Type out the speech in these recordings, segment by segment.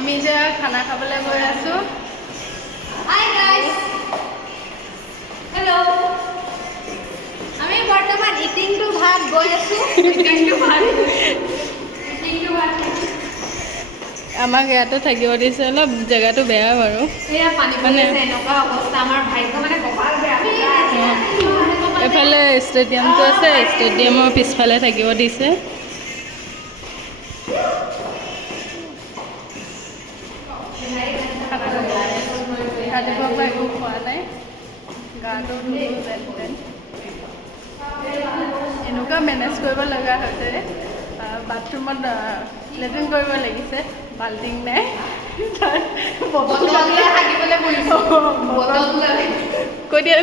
আমি এতিয়া খানা খাবলৈ গৈ আছো। Hi guys, hello'. আমি বৰ্তমান ইটিং টু ভাত গৈ আছো। আমাক ইয়াতে থাকিব দিছে, অলপ জেগাটো বেয়া বাৰু। এয়া পানী মানে এনেকুৱা অৱস্থা, আমাৰ ভাগ্য মানে কপাল বেয়া। এফালে ষ্টেডিয়ামটো আছে, ষ্টেডিয়ামৰ পিছফালে থাকিব দিছে। ৰাতিপুৱাৰ পৰা একো খোৱা নাই, গাটো ধুলো যেন তেন। এনেকুৱা মেনেজ কৰিব লগা হৈছে, বাথৰুমত লেট্ৰিন কৰিব লাগিছে, বাল্টিং নাই, বটল লৈ হাগিবলৈ বহিছোঁ। কৈ দিয়া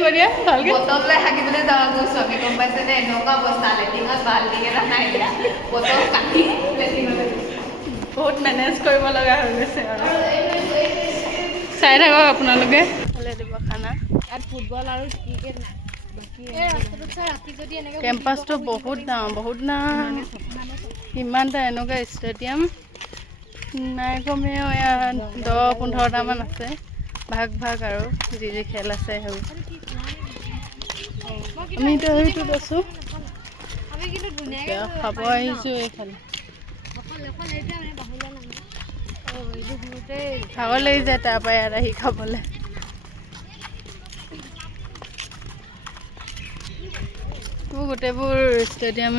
ভালকৈ। বটল লৈ হাগিবলৈ যাব গৈছোঁ আমি, গম পাইছেনে? এনেকুৱা অৱস্থা, লেট্ৰিনত বাল্টিং এটা নাই, এতিয়া বটল কাটি লেট্ৰিনলৈ বহুত মেনেজ কৰিব লগা হৈ গৈছে আৰু। চাই থাকক আপোনালোকে। ভালে দিব খানা। ইয়াত ফুটবল আৰু ক্ৰিকেট নাই। কেম্পাছটো বহুত ডাঙৰ, ইমানটা এনেকুৱা ষ্টেডিয়াম নাই, কমেও ইয়াত 10-15টামান আছে, ভাগ আৰু যি খেল আছে সেইবোৰ। আমি এতিয়া সেইটোত আছোঁ, এতিয়া খাব আহিছোঁ এইফালে। ভাগৰ লাগি যায় তাৰপৰা ইয়াত আহি খাবলৈ। গোটেইবোৰ ষ্টেডিয়াম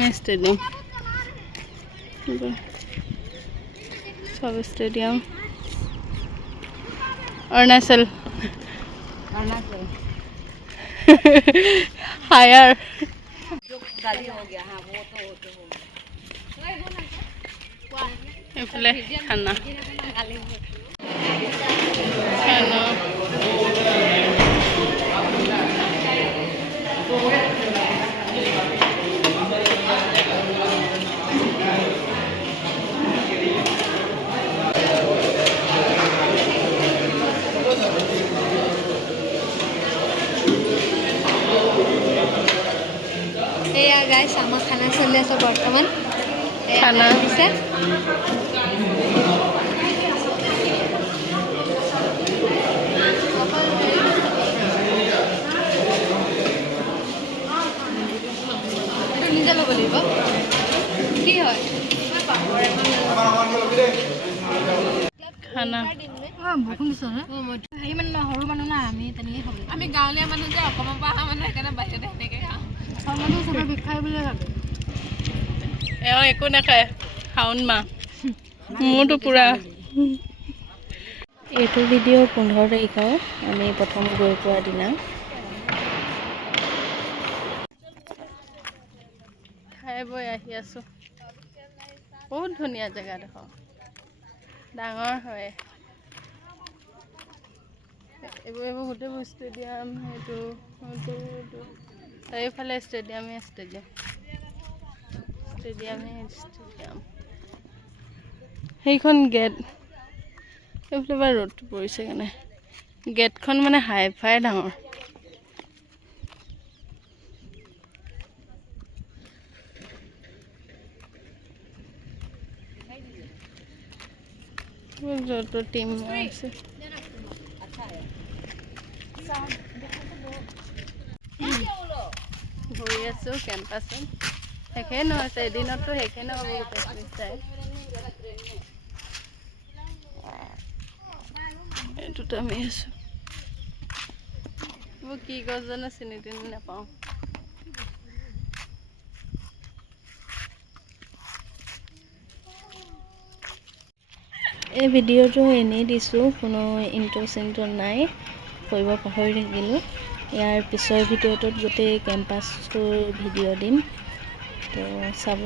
চব ষ্টেডিয়াম। অৰুণাচল হায়াৰ এইফালে খানা এয়া গাইছ, আমাৰ খানা চলি আছে বৰ্তমান। খানা দিছে নিজে ল'ব লাগিব। কি হয় খানা সৰু মানুহ না, আমি তেনেকৈ খাব। আমি গাঁৱলীয়া মানুহ যে, অসমৰ পৰা অহা মানুহ, সেইকাৰণে বাহিৰতে সেনেকৈ খাওঁ। মানুহ চবে বিষাই বুলি ভাবে। এওঁ একো নাখায়, শাওণ মাহ, মোৰতো পুৰা। এইটো ভিডিঅ' 15 তাৰিখৰ, আমি প্ৰথম গৈ পোৱা দিনা। খাই বৈ আহি আছোঁ। বহুত ধুনীয়া জেগাডোখৰ, ডাঙৰ হয়। এইবোৰ গোটেইবোৰ ষ্টেডিয়াম, সেইটো চাৰিওফালে ষ্টেডিয়ামেই ষ্টেডিয়াম। সেইখন গেট, সেইফালে পৰা ৰ'দটো পৰিছে কাৰণে গেটখন মানে হাই-ফাই ডাঙৰ। য'ত টিম আছে, ঘূৰি আছোঁ কেম্পাছত। শেষেই নহৈছে, এদিনততো শেষেই নহ'ব গোটেইখিনি চাই। এইটোত আমি আছোঁ। মোৰ কি গছ জানো চিনি নাপাওঁ। এই ভিডিঅ'টো এনেই দিছোঁ, কোনো ইণ্ট্ৰ নাই, কৰিব পাহৰি থাকিলোঁ। ইয়াৰ পিছৰ ভিডিঅ'টোত গোটেই কেম্পাছটোৰ ভিডিঅ' দিম, তো চাব।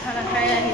খানা খাই আহি